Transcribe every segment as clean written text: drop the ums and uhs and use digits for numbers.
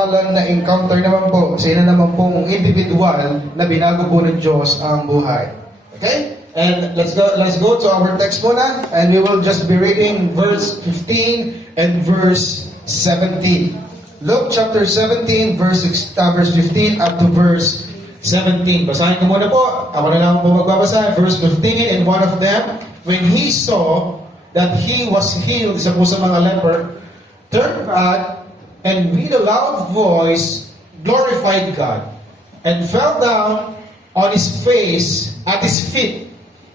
pag-aaralan na encounter naman po, sino naman pong individual na binago po ng Diyos ang buhay. Okay? And let's go to our text muna, and we will just be reading verse 15 and verse 17. Luke chapter 17, verse 15 up to verse 17. Basahin ko muna po. Ako na lang po magbabasa. Verse 15, and one of them, when he saw that he was healed, isa po sa mga leper, turned back, and with a loud voice glorified God, and fell down on his face at his feet,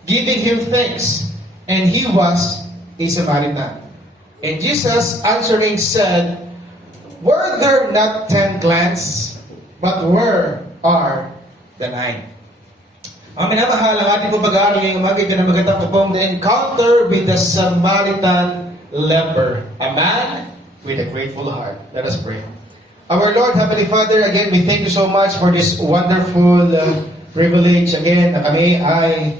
giving him thanks. And he was a Samaritan. And Jesus answering said, were there not 10 clans? But where are the 9? Ang minamahal ang ating po pag-aaral ngayong umaga, ito na magandang po pong the encounter with the Samaritan leper, a man with a grateful heart. Let us pray. Our Lord, Heavenly Father, again, we thank you so much for this wonderful privilege again na kami ay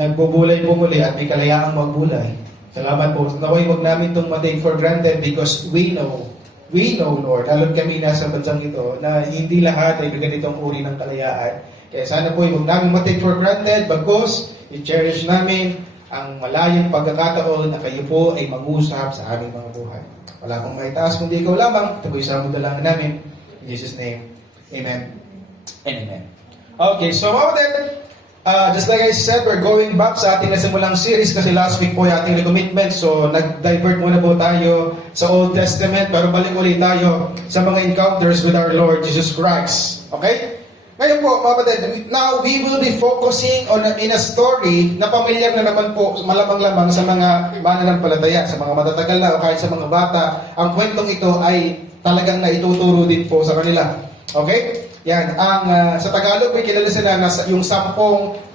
nagbubulay po muli at may kalayaang magbulay. Salamat po. Naway wag namin itong matake for granted because we know, Lord, lalo't kami nasa bansang ito, na hindi lahat ay bigyan itong uri ng kalayaan. Kaya sana po wag namin matake for granted bagkus i-cherish namin ang malayang pagkakataon na kayo po ay mag-usap sa aming mga buhay. Wala pong maitaas kundi ikaw lamang. Ito po isang dalangin namin. In Jesus' name, Amen and Amen. Okay, so then, just like I said, we're going back sa ating nasimulang series kasi last week po yung ating recommitment. So, nag-divert muna po tayo sa Old Testament pero balik ulit tayo sa mga encounters with our Lord Jesus Christ. Okay? Ngayon po, mga kapatid, now we will be focusing on in a story na pamilyar na naman po, malamang-lamang sa mga mananampalataya, sa mga matatagal na o kahit sa mga bata. Ang kwentong ito ay talagang naituturo din po sa kanila. Okay? Yan, sa Tagalog may kilala sila na yung 10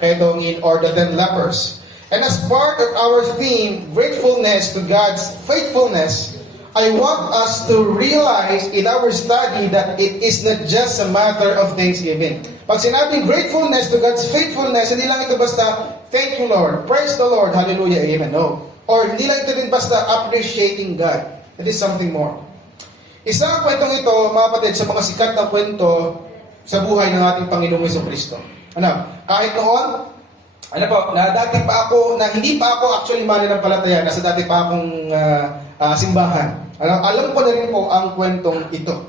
ketong in or the 10 lepers. And as part of our theme, gratefulness to God's faithfulness, I want us to realize in our study that it is not just a matter of thanksgiving. Pag sinabing gratefulness to God's faithfulness, hindi lang ito basta, thank you Lord, praise the Lord, hallelujah, amen. No. Or hindi lang ito din basta appreciating God. It is something more. Isa ang kwentong ito, mga kapatid, sa mga sikat na kwento sa buhay ng ating Panginoong Jesucristo. Kahit noon, dati pa ako, hindi pa ako actually mananampalataya, nasa dati pa akong simbahan. Alam ko na rin po ang kwentong ito.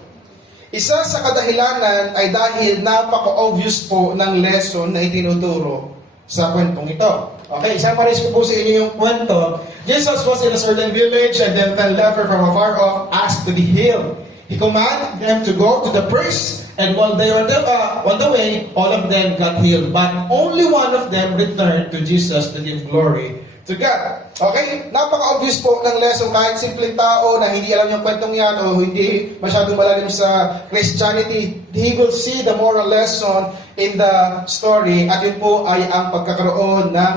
Isa sa kadahilanan ay dahil napaka-obvious po ng lesson na itinuturo sa kwentong ito. Okay, isang pares ko po sa inyo yung kwento. Jesus was in a certain village and then the leper from afar off asked to be healed. He commanded them to go to the priest, and while they were on the way, all of them got healed. But only one of them returned to Jesus to give glory to God. Okay? Napaka-obvious po ng lesson kahit simpleng tao na hindi alam yung kwentong yan o hindi masyadong malalim sa Christianity, he will see the moral lesson in the story at yun po ay ang pagkakaroon ng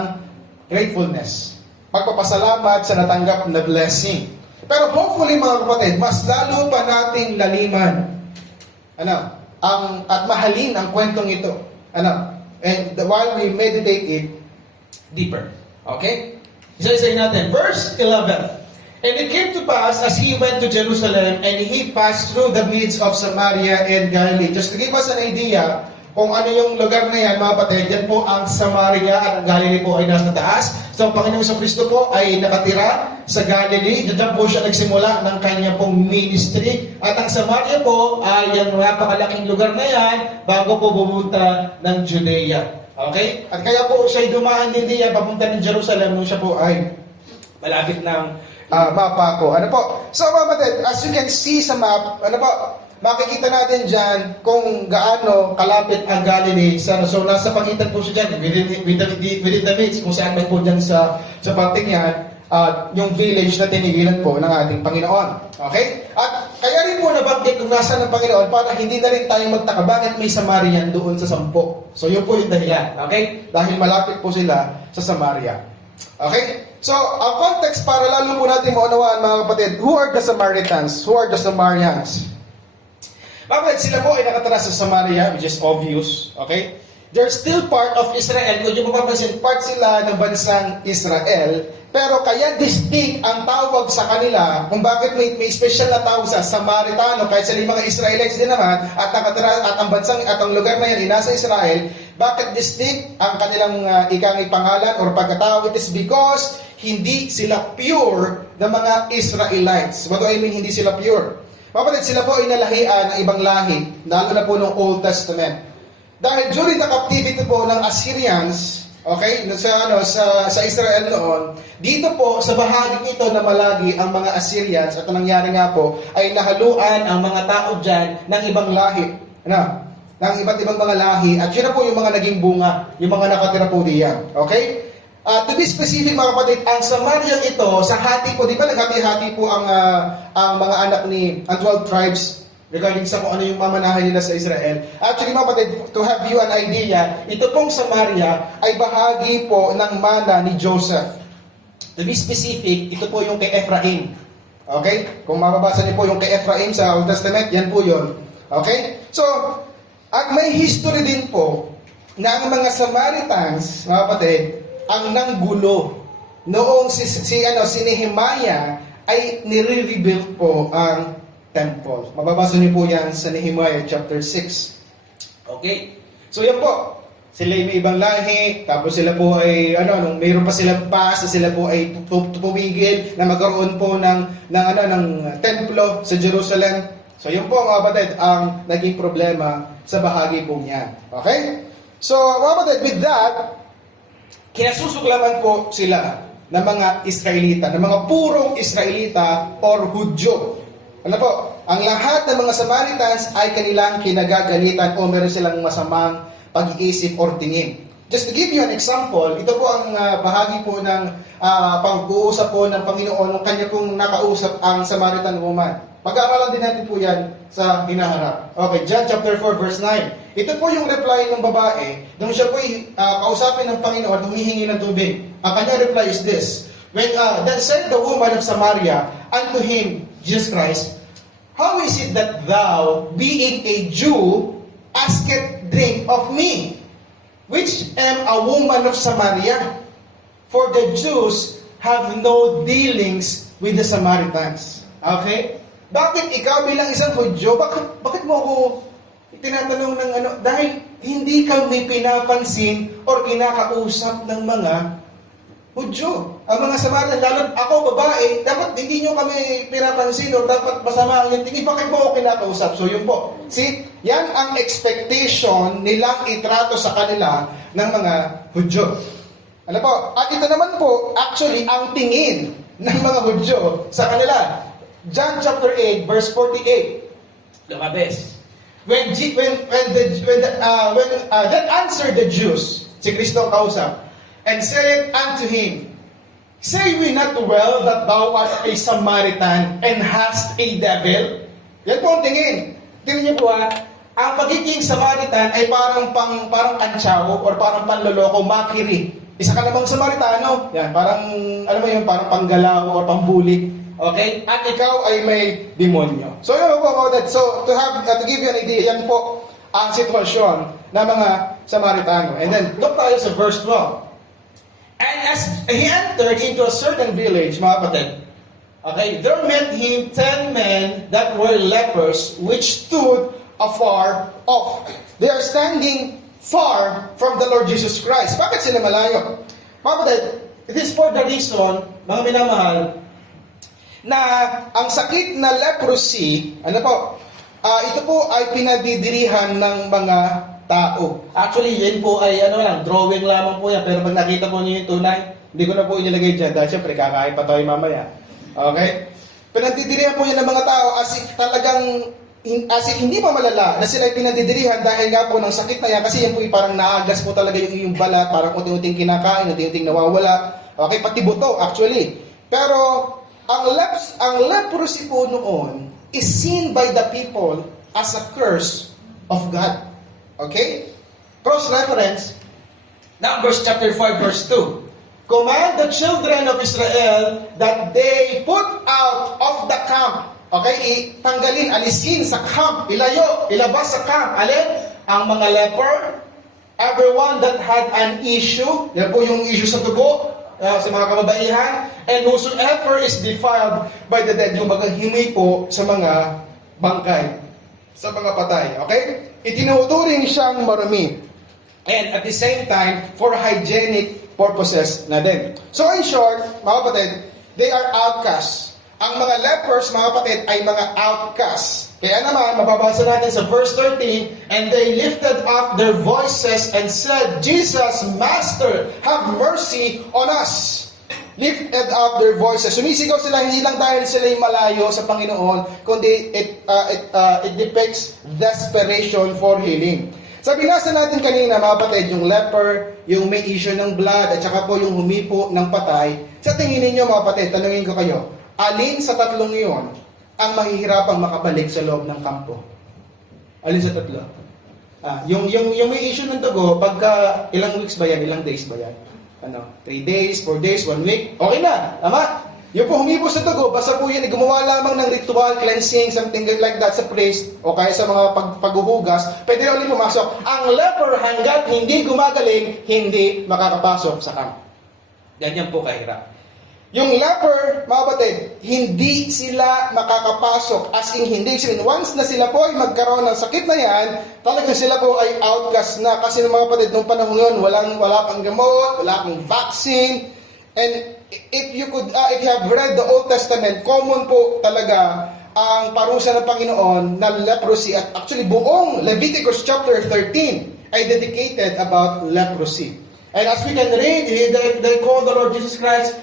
gratefulness. Pagpapasalamat sa natanggap na blessing. Pero hopefully mga kapatid, mas lalo pa nating laliman at mahalin ang kwentong ito. And while we meditate it deeper. Okay? Isa-isayin natin. Verse 11. And it came to pass as he went to Jerusalem and he passed through the midst of Samaria and Galilee. Just to give us an idea kung ano yung lugar na yan, mga kapatid, yan po ang Samaria at ang Galilee po ay nasa taas. So, ang Panginoong Kristo po ay nakatira sa Galilee. Diyan po siya nagsimula ng kanya pong ministry. At ang Samaria po ay yung napakalaking lugar na yan bago po bumunta ng Judea. Okay? At kaya po siya dumaan din diyan papunta ng Jerusalem nung siya po ay malapit ng mapa ko. So, mga kapatid, as you can see sa map, makikita natin dyan kung gaano kalapit ang Galilee. So, nasa pagitan po siya dyan, within the midst, kung saan man po dyan sa parting yan, yung village na tinigilan po ng ating Panginoon. Okay? At kaya rin po nabanggit kung nasa ng Panginoon para hindi na rin tayo magtaka bakit may Samarian doon sa 10. So, yun po yung dahilan. Okay? Dahil malapit po sila sa Samaria. Okay? So, ang context para lalo po natin maunawaan, mga kapatid, who are the Samaritans? Who are the Samarians? Bakit sila po ay nakatira sa Samaria, which is obvious, okay? They're still part of Israel. Kung yung mapapansin, part sila ng bansang Israel, Pero kaya distinct ang tawag sa kanila kung bakit may special na tawag sa Samaritano kahit sila yung mga Israelites din naman at ang bansang at ang lugar na yan nasa Israel, bakit distinct ang kanilang ikang pangalan or pagkatawag? It is because hindi sila pure na mga Israelites. What do I mean hindi sila pure? Kapatid, sila po ay nalahian ng ibang lahi, lalo na po ng Old Testament. Dahil during the captivity po ng Assyrians, okay, sa Israel noon, dito po sa bahaging ito na malagi ang mga Assyrians at ang nangyari nga po ay nahaluan ang mga tao dyan ng ibang lahi. Ng iba't ibang mga lahi at yun na po yung mga naging bunga, yung mga nakatira po diyan. Okay? To be specific mga kapatid, ang Samaria ito, sa hati po, di ba naghati-hati po ang mga anak ang 12 tribes regarding sa kung ano yung mamanahan nila sa Israel. Actually mga kapatid, to have you an idea, ito pong Samaria ay bahagi po ng mana ni Joseph. To be specific, ito po yung kay Ephraim. Okay? Kung mababasa niyo po yung kay Ephraim sa Old Testament, yan po yun. Okay? So, at may history din po na ang mga Samaritans, mga kapatid, ang nanggulo. Noong si Nehemiah ay nire-rebuild po ang temple. Mababasa niyo po yan sa Nehemiah chapter 6. Okay? So yan po. Sila ay may ibang lahi, tapos sila po ay, nung mayroon pa silang pass, sila po ay pumigil na magkaroon po ng templo sa Jerusalem. So yun po mga kapatid, ang naging problema sa bahagi po niyan. Okay? So mga kapatid, with that, kinasusuklaman po sila ng mga Israelita, ng mga purong Israelita or Hudyo. Ano po? Ang lahat ng mga Samaritans ay kanilang kinagagalitan o meron silang masamang pag-iisip or tingin. Just to give you an example, ito po ang bahagi po ng pag-uusap po ng Panginoon nung kanya pong nakausap ang Samaritan woman. Pag-aaralan din natin po yan sa hinaharap. Okay, John chapter 4 verse 9. Ito po yung reply ng babae nung siya po kausapin ng Panginoon at humihingi ng tubig. Ang kanya reply is this. Then said the woman of Samaria unto him, Jesus Christ, how is it that thou, being a Jew, asketh drink of me, which am a woman of Samaria? For the Jews have no dealings with the Samaritans. Okay? Bakit ikaw bilang isang Hudyo, bakit mo ako tinatanong ng Dahil hindi kami pinapansin or kinakausap ng mga Hudyo. Ang mga Samaritan, lalo ako babae, dapat hindi nyo kami pinapansin o dapat masama ang tingin. Bakit mo ako kinakausap? So yun po. See, yan ang expectation nilang itrato sa kanila ng mga Hudyo. Ano po? At ito naman po, actually, ang tingin ng mga Hudyo sa kanila. John chapter 8, verse 48. Lumabas. When that answered the Jews, si Kristo ang kausap, and said unto him, say we not well that thou art a Samaritan and hast a devil? Yan po ang tingin. Tingin niyo po ang pagiging Samaritan ay parang kantsaw or parang panloloko, makiri. Isa ka namang Samaritano. Yan, parang, alam mo yun, parang panggalaw or pambuli. Okay? At ikaw ay may demonyo. So, yun po, so to give you an idea, yan po ang sitwasyon ng mga Samaritano. And then, look tayo sa verse 12. And as he entered into a certain village, mga kapatid, okay, there met him 10 men that were lepers, which stood afar off. They are standing far from the Lord Jesus Christ. Bakit sila malayo? Mga kapatid, it is for the reason, mga minamahal, na ang sakit na leprosy, ito po ay pinadidirihan ng mga tao. Actually, yan po ay drawing lamang po yan. Pero pag nakita po niyo yung tunay, hindi ko na po inilagay dyan. Dahil syempre, kakain pa tayo mamaya. Okay? Pinadidirihan po yan ng mga tao as if hindi pa malala na sila ay pinadidirihan dahil nga po ng sakit na yan. Kasi yan po parang naagas po talaga yung balat, parang unti-unting kinakain, unti-unting nawawala. Okay? Pati buto, actually. Pero, ang leprosy po noon is seen by the people as a curse of God. Okay? Cross-reference, Numbers chapter 5 verse 2. Command the children of Israel that they put out of the camp. Okay? Tanggalin, alisin sa camp, ilayo, ilabas sa camp. Alin? Ang mga leper, everyone that had an issue, yan po yung issue sa dugo, sa mga kababaihan, and whosoever is defiled by the dead, yung maghihimi po sa mga bangkay, sa mga patay. Okay? Itinuturing siyang marumi. And at the same time, for hygienic purposes na din. So in short, mga kapatid, they are outcasts. Ang mga lepers, mga kapatid, ay mga outcasts. Kaya naman, mababasa natin sa verse 13, and they lifted up their voices and said, Jesus, Master, have mercy on us. Lifted up their voices. Sumisigaw sila, hindi lang dahil sila yung malayo sa Panginoon, kundi it depicts desperation for healing. Sabi nasa natin kanina, mga kapatid, yung leper, yung may issue ng blood, at saka po yung humipo ng patay. Sa tingin ninyo, mga kapatid, tanungin ko kayo, alin sa tatlong iyon ang mahihirapang makabalik sa loob ng kampo? Alin sa tatlo? Yung may issue ng dugo, pagka ilang weeks ba yan, ilang days ba yan? 3 days, 4 days, 1 week, okay na, tama? Yung po humipo sa dugo, basta po yan, gumawa lamang ng ritual, cleansing, something like that sa priest, o kaya sa mga paghuhugas, pwede na ulit pumasok. Ang leper, hanggat hindi gumagaling, hindi makakapasok sa kampo. Ganyan po kahirap. Yung leper, mga batid, hindi sila makakapasok. As in, hindi sila. Once na sila po ay magkaroon ng sakit na yan, talagang sila po ay outcast na. Kasi ng mga batid, nung panahon yun, wala pang gamot, wala pang vaccine. And if you have read the Old Testament, common po talaga ang parusa ng Panginoon na leprosy. At actually, buong Leviticus chapter 13 ay dedicated about leprosy. And as we can read, they call the Lord Jesus Christ,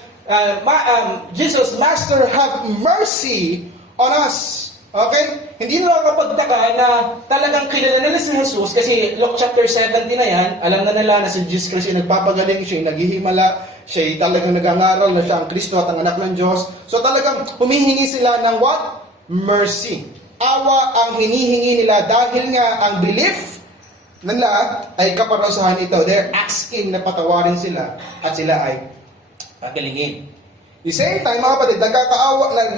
Jesus, Master, have mercy on us. Okay? Hindi na nakakapagtaka na talagang kilala nila si Jesus kasi Luke chapter 70 na yan, alam na nila na si Jesus Christ ay nagpapagaling, siya ay naghihimala, siya ay talagang nagangaral na siya ang Kristo at ang anak ng Diyos. So talagang humihingi sila ng what? Mercy. Awa ang hinihingi nila dahil nga ang belief nila ay kaparusahan ito. They're asking na patawarin sila at sila ay pagalingin. The same time, mga kapatid,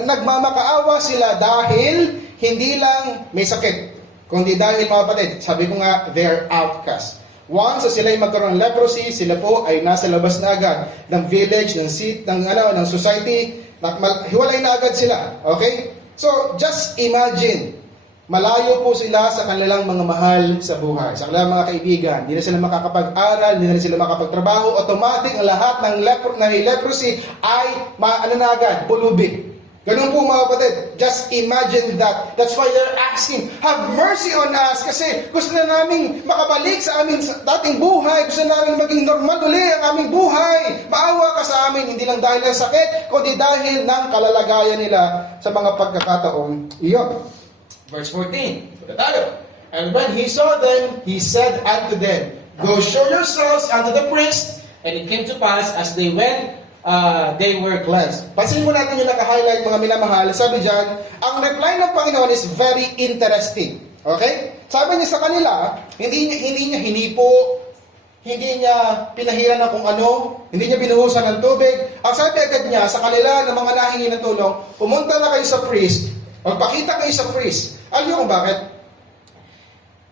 nagmamakaawa sila dahil hindi lang may sakit, kundi dahil, mga kapatid, sabi ko nga, they're outcast. Once na sila ay magkaroon ng leprosy, sila po ay nasa labas na agad ng village, ng seat, ng society, hiwalay na agad sila. Okay? So, just imagine, malayo po sila sa kanilang mga mahal sa buhay, sa kanilang mga kaibigan. Hindi na sila makakapag-aral, hindi na sila makakapagtrabaho. Automatic, ang lahat ng leprosy ay agad, pulubig. Ganun po, mga kapatid. Just imagine that. That's why they're asking, have mercy on us. Kasi gusto na namin makabalik sa aming dating buhay. Gusto na namin maging normal uli ang aming buhay. Maawa ka sa amin, hindi lang dahil ng sakit, kundi dahil ng kalalagayan nila sa mga pagkakataong iyon. Verse 14, and when he saw them, he said unto them, go show yourselves unto the priest. And it came to pass, as they went, they were cleansed. Pansin mo natin yung naka-highlight, mga minamahal. Sabi dyan, ang reply ng Panginoon is very interesting. Okay? Sabi niya sa kanila, hindi niya hinipo, hindi niya pinahiran ng kung ano, hindi niya binuhusan ng tubig. Ang sabi agad niya sa kanila ng mga nahingi ng tulong, pumunta na kayo sa priest, magpakita kayo sa priest. Alam niyo kung bakit?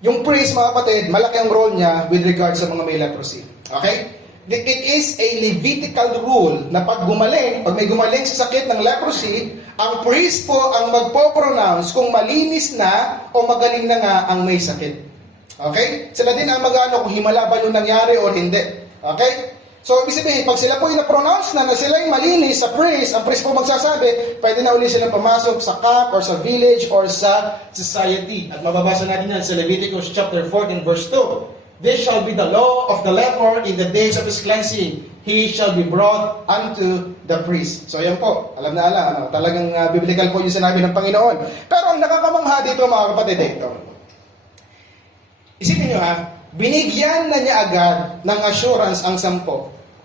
Yung priest, mga kapatid, malaki ang role niya with regard sa mga may leprosy. Okay? It is a Levitical rule na pag may gumaling sa sakit ng leprosy, ang priest po ang magpo-pronounce kung malinis na o magaling na nga ang may sakit. Okay? Sila din ang mag-ano kung himala ba yung nangyari o hindi. Okay? So, ibig sabihin, pag sila po yung na-pronounce na sila yung malinis sa priest, ang priest po magsasabi, pwede na uli silang pumasok sa camp or sa village or sa society. At mababasa natin yan sa Leviticus chapter 14 verse 2. This shall be the law of the leper in the days of his cleansing. He shall be brought unto the priest. So, yan po. Alam na alam. Talagang biblical po yung sinabi ng Panginoon. Pero ang nakakamangha dito, mga kapatid, ito. Isipin nyo ha, binigyan na niya agad ng assurance ang 10.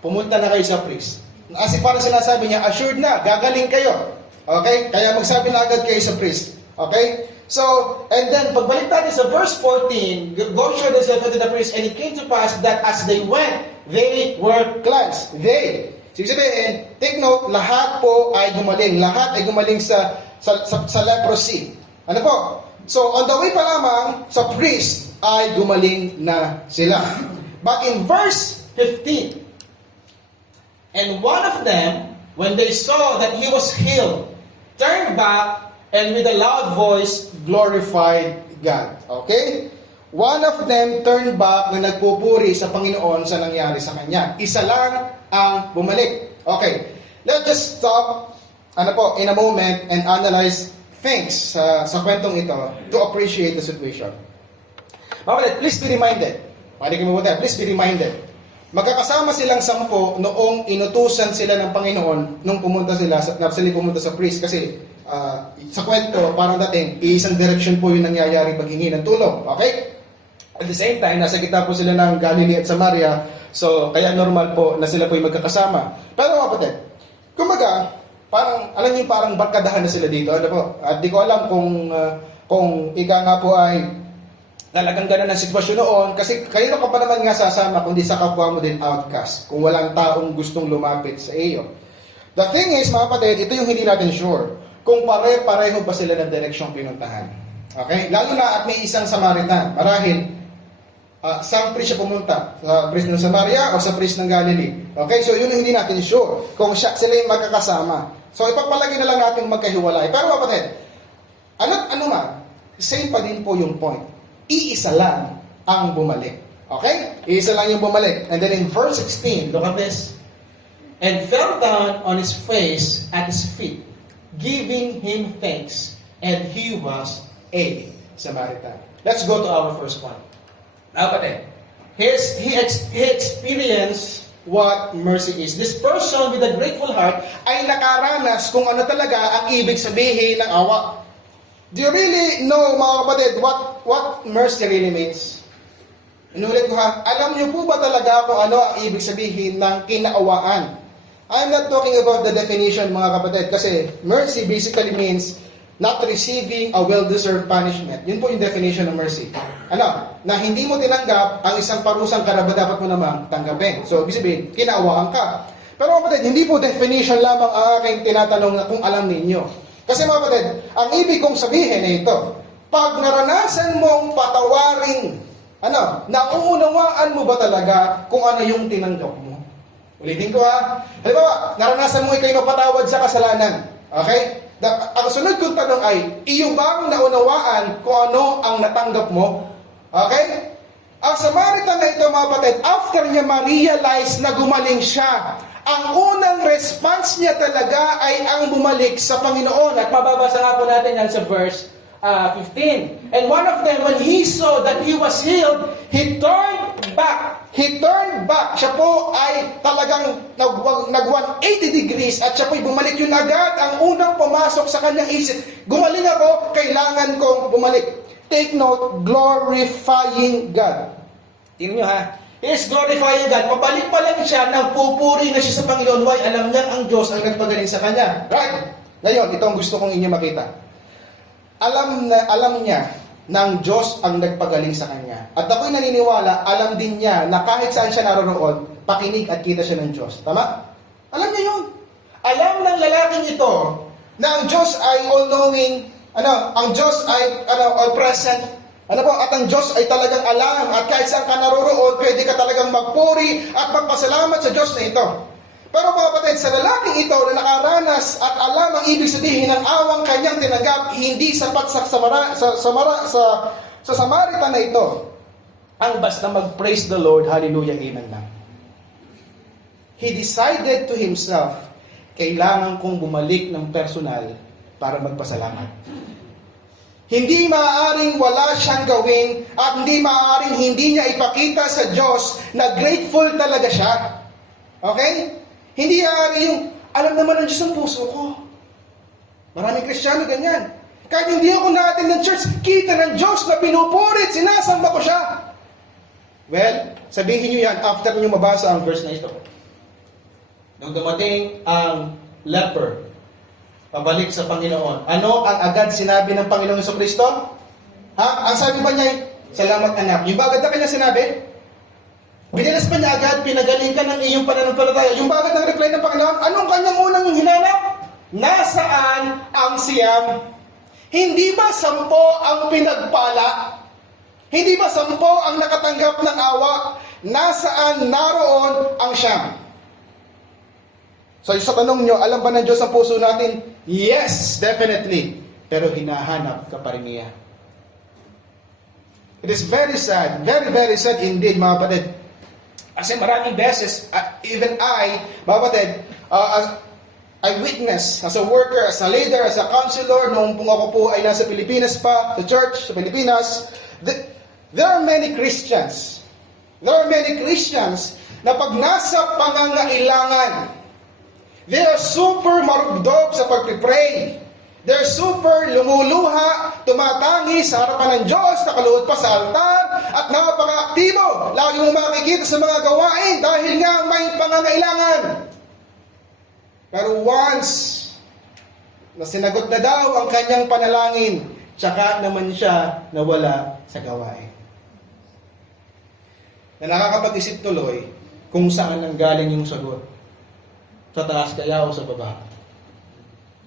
Pumunta na kayo sa priest. As if parang sinasabi niya, assured na, gagaling kayo. Okay? Kaya magsabi na agad kayo sa priest. Okay? So, and then, pagbalik natin sa verse 14, go show themselves unto the priest, and it came to pass that as they went, they were cleansed. They. Ibig sabihin, take note, lahat po ay gumaling. Lahat ay gumaling sa leprosy. Ano po? So, on the way pa lamang, sa priest ay gumaling na sila. But in verse 15, And one of them, when they saw that he was healed, turned back and with a loud voice glorified God. Okay? One of them turned back na nagpupuri sa Panginoon sa nangyari sa kanya. Isa lang ang bumalik. Okay. Let's just stop in a moment and analyze things sa kwentong ito to appreciate the situation. Mabalit, please be reminded. Please be reminded. Magkakasama silang 10 noong inutusan sila ng Panginoon nung pumunta sa priest kasi sa kwento parang dating isang direction po yung nangyayari paghingi ng tulong. Okay? At the same time, nasa gitna po sila ng Galilee at Samaria, so kaya normal po na sila po yung magkakasama. Pero mga kapatid, kumbaga, parang barkadahan na sila dito. Ano po? At di ko alam kung ika nga po ay talagang ganun ang sitwasyon noon, kasi kayo ka pa naman nga sasama kundi sa kapwa mo din outcast, kung walang taong gustong lumapit sa iyo. The thing is, mga kapatid, ito yung hindi natin sure, kung pare-pareho ba sila ng direksyong pinuntahan. Okay? Lalo na at may isang Samaritan, marahil, saan priest siya pumunta? Sa priest ng Samaria o sa priest ng Galilee? Okay? So yun yung hindi natin sure, kung sila yung magkakasama. So ipapalagay na lang natin magkahiwalay. Pero mga kapatid, ano man, same pa din po yung point. Iisa lang ang bumalik. Okay? Iisa lang yung bumalik. And then in verse 16, look at this. And fell down on his face at his feet, giving him thanks. And he was a Samaritan. Let's go to our first one. Now, he experienced what mercy is. This person with a grateful heart ay nakaranas kung ano talaga ang ibig sabihin ng awa. Do you really know, mga kapatid, what mercy really means? Inulit ko ha, alam niyo po ba talaga kung ano ang ibig sabihin ng kinaawaan? I'm not talking about the definition, mga kapatid, kasi mercy basically means not receiving a well-deserved punishment. Yun po yung definition ng mercy. Na hindi mo tinanggap ang isang parusang karapat-dapat mo namang tanggapin. So, ibig sabihin, kinaawaan ka. Pero mga kapatid, hindi po definition lamang ang aking tinatanong na kung alam ninyo. Kasi mga kapatid, ang ibig kong sabihin ay ito, pag naranasan mong patawaring, nauunawaan mo ba talaga kung ano yung tinanggap mo? Ulitin ko ha. Halimbawa, naranasan mo ikaw'y mapatawad sa kasalanan. Okay? Ang sunod kong tanong ay, iyo bang naunawaan kung ano ang natanggap mo? Okay? Ang Samaritan na ito, mga kapatid, after niya ma-realize na gumaling siya, ang unang response niya talaga ay ang bumalik sa Panginoon. At mababasa nga po natin yan sa verse 15. And one of them, when he saw that he was healed, he turned back. He turned back. Siya po ay talagang nag-180 degrees at siya po ay bumalik yun agad. Ang unang pumasok sa kanyang isip, gumaling ako, kailangan kong bumalik. Take note, glorifying God. Tingnan nyo ha. He is glorifying God. Pabalik pa lang siya, nagpupuri na siya sa Panginoon. Why? Alam niya ang Diyos ang nagpagaling sa kanya. Right? Ngayon, ito ang gusto kong inyo makita. Alam niya ng Diyos ang nagpagaling sa kanya. At ako'y naniniwala, alam din niya na kahit saan siya naroroon, pakinig at kita siya ng Diyos. Tama? Alam niya yun. Alam ng lalaking ito na ang Diyos ay all-knowing, ang Diyos ay all-present. At ang Diyos ay talagang alam at kahit saan ka naroroon, pwede ka talagang magpuri at magpasalamat sa Diyos na ito. Pero mga kapatid, sa lalaking ito na nakaranas at alam ang ibig sabihin ng awang kanyang tinanggap, hindi sapat sa Samaritan na ito, ang basta mag-praise the Lord, hallelujah, amen lang. He decided to himself, kailangan kong bumalik ng personal para magpasalamat. Hindi maaaring wala siyang gawin at hindi maaaring hindi niya ipakita sa Diyos na grateful talaga siya. Okay? Hindi maaari yung, alam naman ng Diyos ang puso ko. Maraming Kristiyano ganyan. Kahit hindi ako natin ng church, kita ng Diyos na pinupurit, sinasamba ko siya. Well, sabihin niyo yan after niyo mabasa ang verse na ito. Nung dumating ang leper, pabalik sa Panginoon. Ano ang agad sinabi ng Panginoong Jesucristo? Ang sabi ba niya, salamat anak. Yung bagad na kanya sinabi, binilas pa niya agad, pinagaling ka ng iyong pananampalataya. Yung bagad ng reply ng Panginoon, anong kanyang unang hinanap? Nasaan ang siyam? Hindi ba 10 ang pinagpala? Hindi ba 10 ang nakatanggap ng awa? Nasaan naroon ang siyam? So sa tanong nyo, alam ba ng Diyos ang puso natin? Yes, definitely. Pero hinahanap ka pa rin niya. It is very sad, very, very sad indeed, mga kapatid. Kasi maraming beses, even mga kapatid, I witness as a worker, as a leader, as a counselor, noong ako po ay nasa Pilipinas pa, sa church, sa Pilipinas, there are many Christians. There are many Christians na pag nasa pangangailangan, they are super marugdog sa pagpipray. They're super lumuluha, tumatangi sa harapan ng Diyos, nakaluhod pa sa altar, at napaka-aktibo. Lagi mong makikita sa mga gawain dahil nga may pangangailangan. Pero once na sinagot na daw ang kanyang panalangin, tsaka naman siya nawala sa gawain. Na nakakapag-isip tuloy kung saan nanggaling yung sagot. Sa taas kaya o sa baba?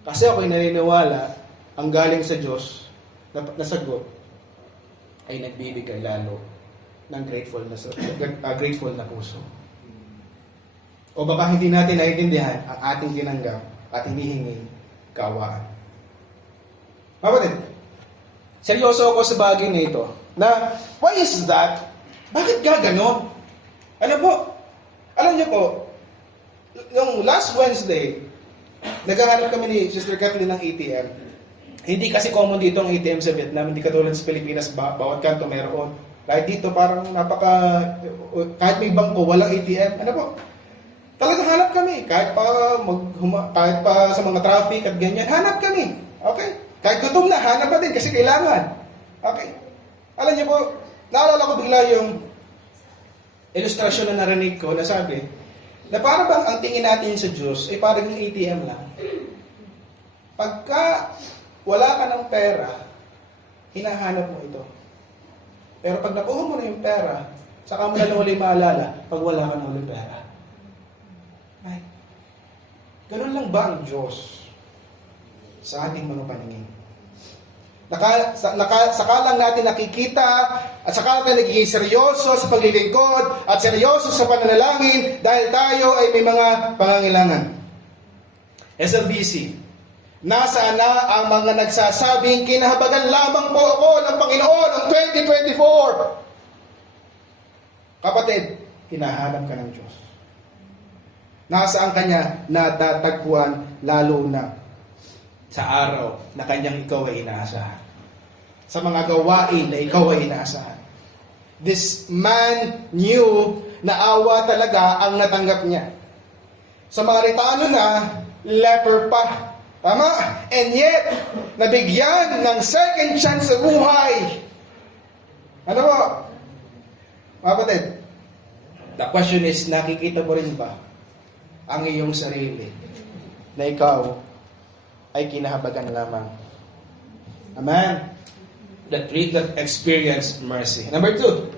Kasi ako'y naniniwala ang galing sa Diyos na sagot ay nagbibigay lalo ng grateful na puso. O baka hindi natin naiintindihan ang ating tinanggap at hinihinging kaawaan. Kapatid, seryoso ako sa bagay na ito. Na, why is that? Bakit gaganon? Ano po? Alam niyo po, yung last Wednesday, naghahanap kami ni Sister Kathleen ng ATM. Hindi kasi common dito ang ATM sa Vietnam, hindi katulad sa Pilipinas, bawat kanto meron. Kahit dito parang kahit may bangko, walang ATM. Ano po? Talagang hanap kami. Kahit pa sa mga traffic at ganyan, hanap kami. Okay? Kahit gutom na, hanap pa din kasi kailangan. Okay? Alam niyo po, naalala ko bigla yung ilustrasyon na narinig ko na sabi, na para bang ang tingin natin sa Diyos ay parang yung ATM lang. Pagka wala ka ng pera, hinahanap mo ito. Pero pag nakuha mo na yung pera, saka mo na lang ulit maalala pag wala ka na ulit pera. Ay, ganun lang ba ang Diyos sa ating mga paningin? Saka lang natin nakikita at saka natin nagiging seryoso sa paglilingkod at seryoso sa pananalangin dahil tayo ay may mga pangangailangan. SLBC, nasaan na ang mga nagsasabing kinahabagan lamang po ako ng Panginoon ng 2024? Kapatid, hinahanap ka ng Diyos. Nasaan kanya natatagpuan lalo na sa araw na kanyang ikaw ay inaasahan. Sa mga gawain na ikaw ay inaasahan. This man knew na awa talaga ang natanggap niya. Sa Samaritano na, leper pa. Tama? And yet, nabigyan ng second chance sa buhay. Ano po? Kapatid, the question is, nakikita mo rin ba ang iyong sarili na ikaw ay kinahabagan lamang? Amen? That experienced mercy. Number two,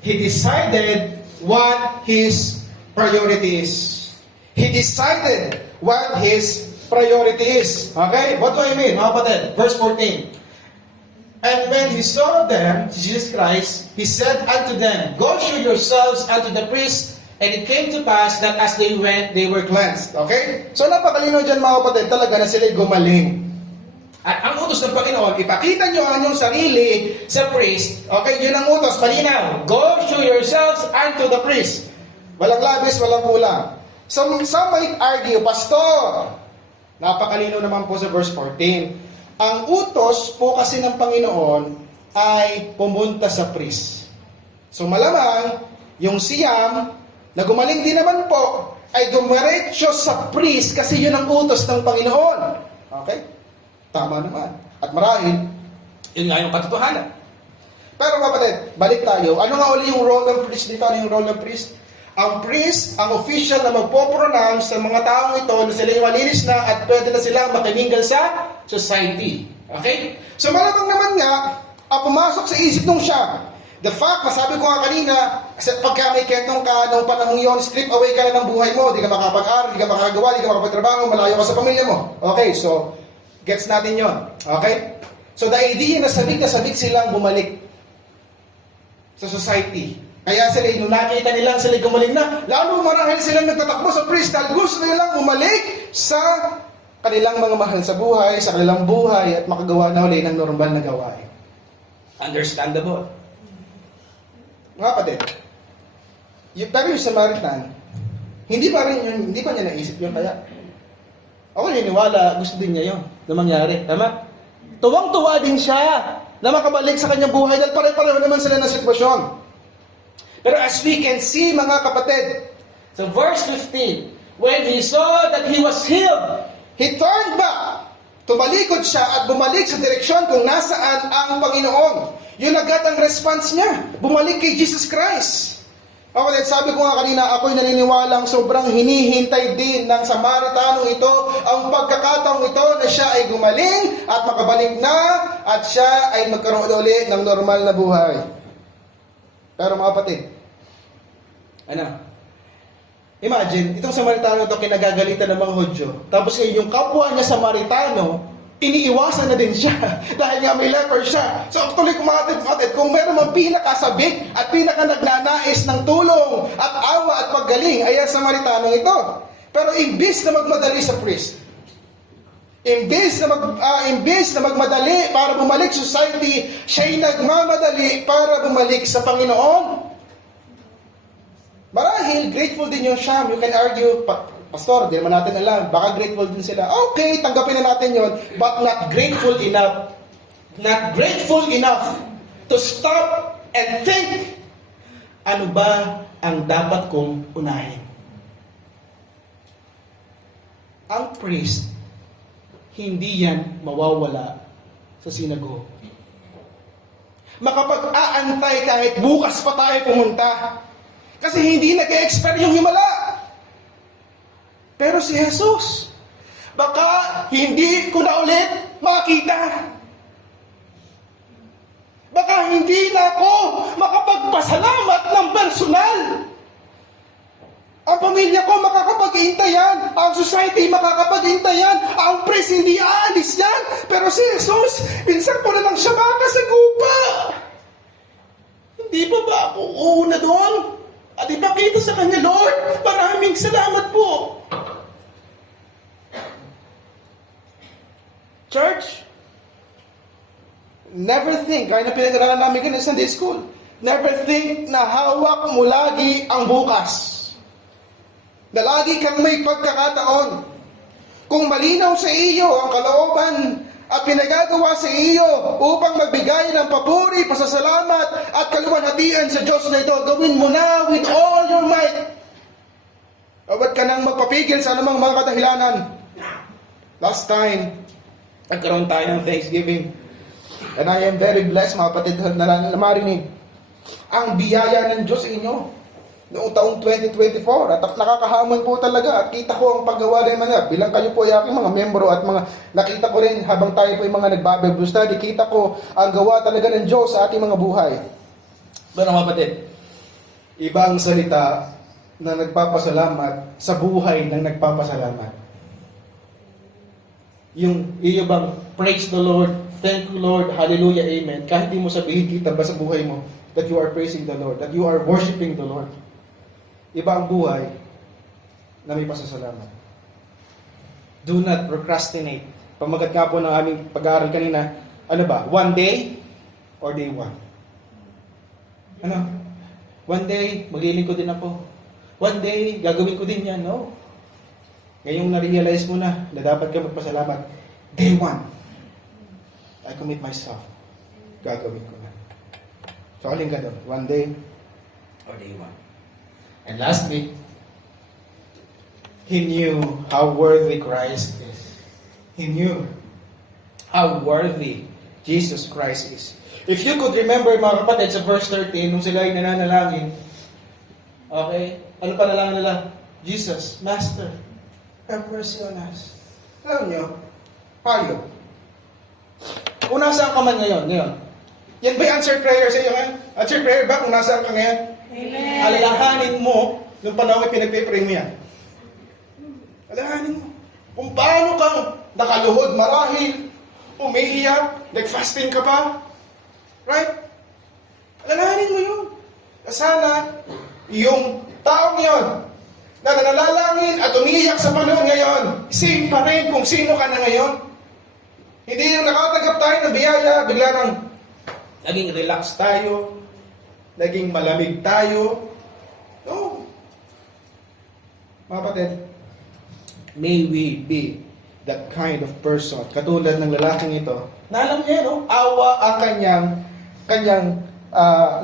He decided what his priority is. He decided what his priority is. Okay? What do I mean, mga kapatid? Verse 14. And when he saw them, Jesus Christ, he said unto them, Go show yourselves unto the priest. And it came to pass that as they went, they were cleansed. Okay? So napakalino dyan mga kapatid, talaga na sila'y gumaling. At ang utos ng Panginoon, ipakita nyo ang inyong sarili sa priest. Okay? Yun ang utos. Malinaw. Go show yourselves unto the priest. Walang labis, walang kulang. So some might argue, Pastor, napakalino naman po sa verse 14. Ang utos po kasi ng Panginoon ay pumunta sa priest. So malamang, yung siyam, na gumaling din naman po, ay dumiretso sa priest kasi yun ang utos ng Panginoon. Okay? Tama naman. At marahil, yun nga yung katotohanan. Pero kapatid, balik tayo. Ano nga uli yung role ng priest dito? Ano yung role ng priest? Ang priest, ang official na magpo-pronounce sa mga taong ito na sila yung malinis na at pwede na silang makimingle sa society. Okay? So malamang naman nga, pumasok sa isip nung siya. The fact, masabi ko nga kanina, pagka may ketong ka nung panahong yon, strip away ka na ng buhay mo, di ka makapag-aral, di ka makagawa, di ka makapagtrabaho, malayo ka sa pamilya mo. Okay, so, gets natin yon. Okay? So, the idea na sabik silang bumalik sa society. Kaya sila, nung nakita nila sila gumaling na, lalo marahil silang nagtatakbo sa priest dahil gusto nilang umalik sa kanilang mga mahal sa buhay, sa kanilang buhay, at makagawa na uli ng normal na gawain. Understandable. Mga kapatid, pero yung Samaritan, hindi pa niya naisip yun kaya. Ako naniniwala, gusto din niya yun na mangyari. Tama? Tuwang-tuwa din siya na makabalik sa kanyang buhay dahil pare-pareho naman sila ng sitwasyon. Pero as we can see, mga kapatid, sa verse 15, when he saw that he was healed, he turned back. Tumalikod siya at bumalik sa direksyon kung nasaan ang Panginoon. Yun agad ang response niya. Bumalik kay Jesus Christ. Okay, sabi ko nga kanina, ako'y naniniwalang sobrang hinihintay din ng Samaritanong ito ang pagkakataong ito na siya ay gumaling at makabalik na at siya ay magkaroon ulit ng normal na buhay. Pero mga kapatid, imagine, itong Samaritano ito kinagagalitan ng mga Hudyo. Tapos yung kapwa niya Samaritano, iniiwasan na din siya dahil nga may leper siya. So actually, kumatid, kung meron mang pinakasabik at pinakanagnanais ng tulong at awa at paggaling, ay ang Samaritanong ito. Pero imbis na magmadali sa priest, imbis na magmadali para bumalik sa society, siya'y nagmamadali para bumalik sa Panginoon. Marahil, grateful din yung Sham. You can argue, Pastor, di naman natin alam. Baka grateful din sila. Okay, tanggapin na natin yon, but not grateful enough. Not grateful enough to stop and think, ano ba ang dapat kong unahin? Ang priest, hindi yan mawawala sa sinagogue. Makapag-aantay kahit bukas pa tayo pumunta. Kasi hindi nag-e-expire yung himala. Pero si Jesus, baka hindi ko na ulit makita. Baka hindi na ako makapagpasalamat ng personal. Ang pamilya ko makakapag-intayan, ang society makakapag-intayan, ang priest hindi aalis yan. Pero si Jesus, minsan ko na lang siya makasagupa. Hindi ba ako uuna doon? At ipakita sa kanya, Lord, maraming salamat po. Church, never think, kaya na pinag-aralan namin kayo sa Sunday School, never think na hawak mo lagi ang bukas. Na lagi kang may pagkakataon. Kung malinaw sa iyo ang kalooban at pinagagawa sa iyo upang magbigay ng papuri, pasasalamat at kaluwalhatian sa Diyos na ito, gawin mo na with all your might. Huwag ka nang magpapigil sa anumang mga kadahilanan. Last time, nagkaroon tayo ng Thanksgiving. And I am very blessed, mga kapatid, na marinig ang biyaya ng Diyos sa inyo noong taong 2024. At nakakahamon po talaga. At kita ko ang paggawa rin mga, bilang kayo po ay aking mga membro at mga nakita ko rin habang tayo po yung mga nag-Bible study, kita ko ang gawa talaga ng Diyos sa ating mga buhay. Pero mga kapatid, ibang salita na nagpapasalamat sa buhay ng nagpapasalamat. Yung iyo bang praise the Lord, thank you Lord, hallelujah, amen. Kahit di mo sabihin, kita ba sa buhay mo that you are praising the Lord, that you are worshiping the Lord. Iba ang buhay na may pasasalamat. Do not procrastinate. Pamagat nga po ng aming pag-aaral kanina, ano ba? One day or day one? Ano? One day, maglilingkod din ako. One day, gagawin ko din yan. No? Ngayong na-realize mo na dapat ka magpasalamat. Day one, I commit myself. Gagawin ko na. So, alin ka doon? One day or day one? And lastly, he knew how worthy Christ is. He knew how worthy Jesus Christ is. If you could remember, mga kapatid, sa verse 13, nung sila ay nananalangin, okay, ano pa nalangin nila? Jesus, Master, have mercy on us. Alam nyo, payo. Kung nasaan ka man ngayon. Yan ba yung answered prayer sa iyo ngayon? Answered prayer ba kung nasaan ka ngayon? Amen. Alalahanin mo, nung panahon ay pinagpipray mo yan. Alalahanin mo. Kung paano kang nakaluhod, marahil, umiiyak, nag-fasting ka pa. Right? Alalahanin mo yun. Sana, yung taong yon na nanalangin at umiiyak sa panahon ngayon, same pa rin kung sino ka na ngayon. Hindi yung nakatanggap tayo ng biyaya, bigla nang naging relax tayo, naging malamig tayo. No. Mga kapatid, may we be that kind of person, katulad ng lalaking ito, na alam niya, no, awa ang kanyang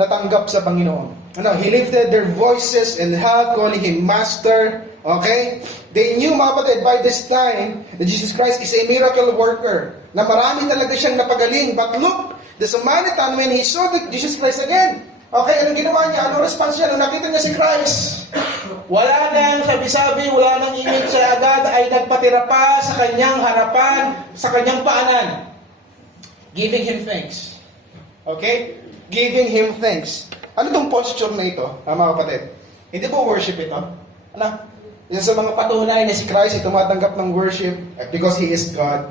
natanggap sa Panginoon. Ano, he lifted their voices and heard, calling him Master. Okay? They knew, mga kapatid, by this time, that Jesus Christ is a miracle worker. Na marami talaga siyang napagaling. But look, the Samaritan, when he saw that Jesus Christ again, okay, anong ginawa niya? Anong response niya? Nung nakita niya si Christ, wala nang sabi-sabi, wala nang imig siya agad, ay nagpatira pa sa kanyang harapan, sa kanyang paanan. Giving him thanks. Okay? Giving him thanks. Ano itong posture na ito, mga kapatid? Hindi po worship ito? Ano? Isa sa mga patunay na si Christ ay tumatanggap ng worship because He is God.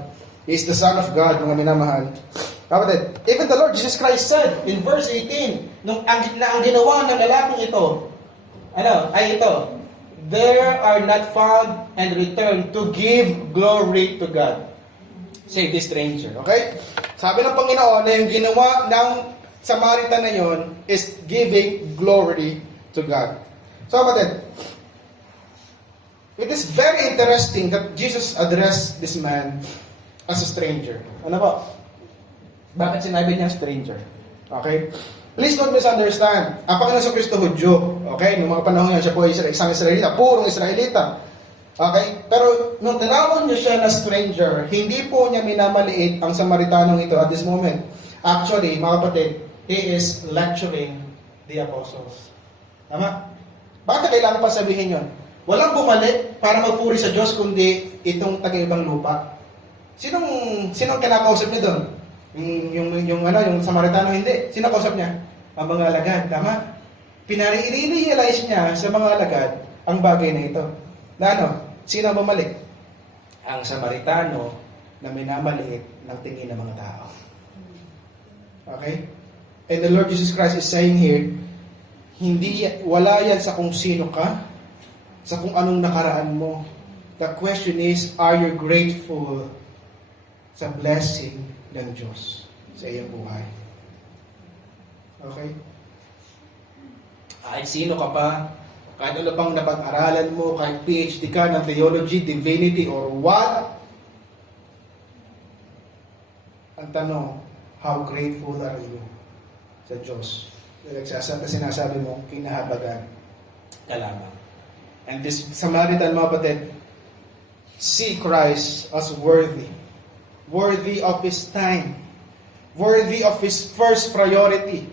He is the Son of God, mga minamahal. Kapatid, even the Lord Jesus Christ said in verse 18, ang ginawa ng lalaking ito, ay ito, there are not found and returned to give glory to God. Save this stranger. Okay? Sabi ng Panginoon na yung ginawa ng Samaritan na yon is giving glory to God. So, kapatid, it is very interesting that Jesus addressed this man as a stranger. Ano ba? Bakit sinabi niya stranger? Okay? Please don't misunderstand. Ang Panginoon sa Kristo, Hudyo. Okay? Noong mga panahon yan, siya po ay isang Israelita. Purong Israelita. Okay? Pero, nung tinawag niya siya na stranger, hindi po niya minamaliit ang Samaritanong ito at this moment. Actually, mga kapatid, he is lecturing the apostles. Tama? Bakit kailangan pa sabihin yon? Walang bumalik para magpuri sa Diyos kundi itong taga-ibang lupa. Sinong kinakausap niya doon? Yung Samaritano hindi. Sino kausap niya? Ang mga alagad, tama? Pinare-realize niya sa mga alagad ang bagay na ito. Na ano? Sino ang bumalik? Ang Samaritano na minamaliit ng tingin ng mga tao. Okay? And the Lord Jesus Christ is saying here, wala yan sa kung sino ka, sa kung anong nakaraan mo. The question is, are you grateful sa blessing ng Diyos sa iyong buhay? Okay? Kahit sino ka pa, kahit ano pang napag-aralan mo, kahit PhD ka ng theology, divinity, or what, ang tanong, how grateful are you sa Diyos? Sinasabi mo, kinahabagan ka lamang. And this Samaritan, mga kapatid, see Christ as worthy. Worthy of His time. Worthy of His first priority.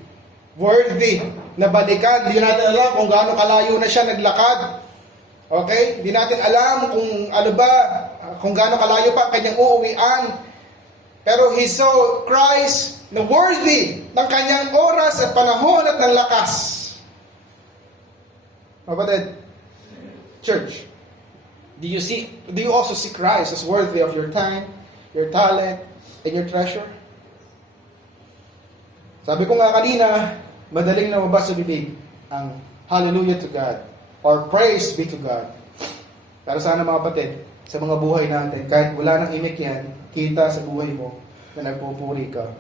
Worthy na balikan. Hindi natin alam kung gaano kalayo na siya naglakad. Okay? Hindi natin alam kung gaano kalayo pa kanyang uuwian. Pero He saw Christ na worthy ng kanyang oras at panahon at ng lakas. Kapatid, church, do you also see Christ as worthy of your time, your talent, and your treasure? Sabi ko nga kanina, madaling lumabas sa bibig ang hallelujah to God or praise be to God. Pero sana mga kapatid, sa mga buhay natin, kahit wala nang imik yan, kita sa buhay mo na nagpupuri ka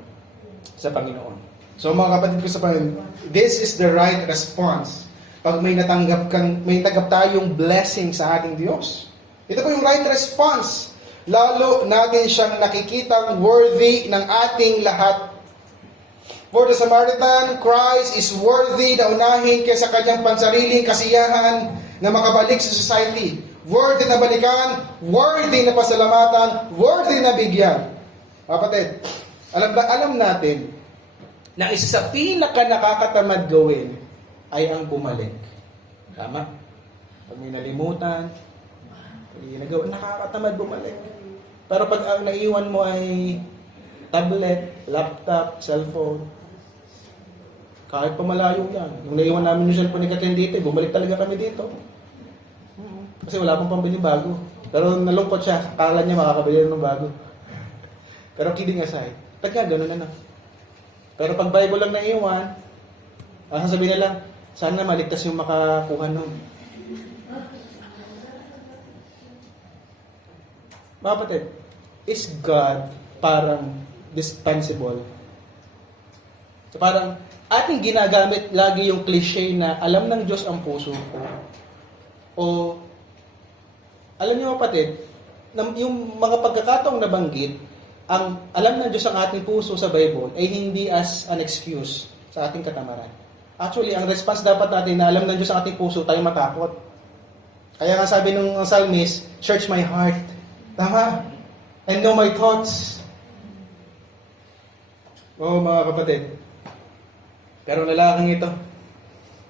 sa Panginoon. So mga kapatid ko sa Panginoon, this is the right response pag may tanggap tayong blessing sa ating Diyos. Ito po yung right response. Lalo natin siyang nakikitang worthy ng ating lahat. For the Samaritan, Christ is worthy na unahin kaysa kanyang pansariling kasiyahan na makabalik sa society. Worthy na balikan, worthy na pasalamatan, worthy na bigyan. Kapatid, alam natin na isa sa pinaka nakakatamad gawin ay ang bumalik. Tama? Pag may nalimutan, nakakatamad bumalik. Pero pag ang naiwan mo ay tablet, laptop, cellphone, kahit pa malayo yan. Nung naiwan namin yung cellphone ni Katendite, bumalik talaga kami dito. Kasi wala pang pambili bago. Pero nalungkot siya. Akala niya makakabili ng bago. Pero kidding aside, ganun na. Pero pag Bible lang naiwan, sasabihin nila, Sana maligtas yung makakuha nun. Mga kapatid, is God parang dispensable? So parang ating ginagamit lagi yung cliche na alam ng Diyos ang puso ko. O alam niyo kapatid, yung mga pagkakataong nabanggit, ang alam ng Diyos ang ating puso sa Bible ay hindi as an excuse sa ating katamaran. Actually, ang response dapat natin na alam ng Diyos ang ating puso, tayo matakot. Kaya nga sabi ng psalmist, search my heart. Tama? And know my thoughts. Oo mga kapatid. Pero lalaking ito,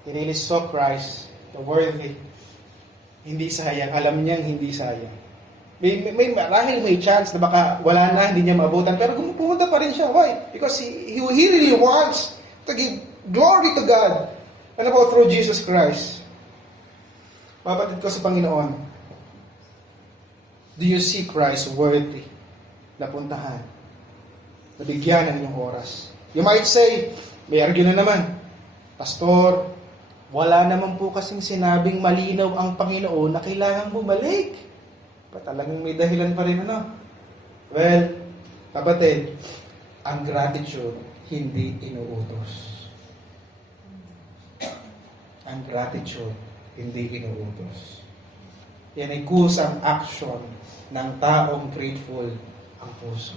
he really saw Christ, the worthy. Hindi sayang. Alam niyang hindi sayang. Marahil may chance na baka wala na, hindi niya maabutan. Pero pumunta pa rin siya. Why? Because he really wants to give glory to God. Ano ba through Jesus Christ? Mapatid ko sa Panginoon. Do you see Christ worthy na puntahan? Nabigyan ng inyong oras. You might say, may argument na naman. Pastor, wala naman po kasing sinabing malinaw ang Panginoon na kailangan bumalik. Talagang may dahilan pa rin, ano? Well, kapatid, ang gratitude hindi inuutos. Ang gratitude hindi inuutos. Yan ay kusang action ng taong grateful ang puso.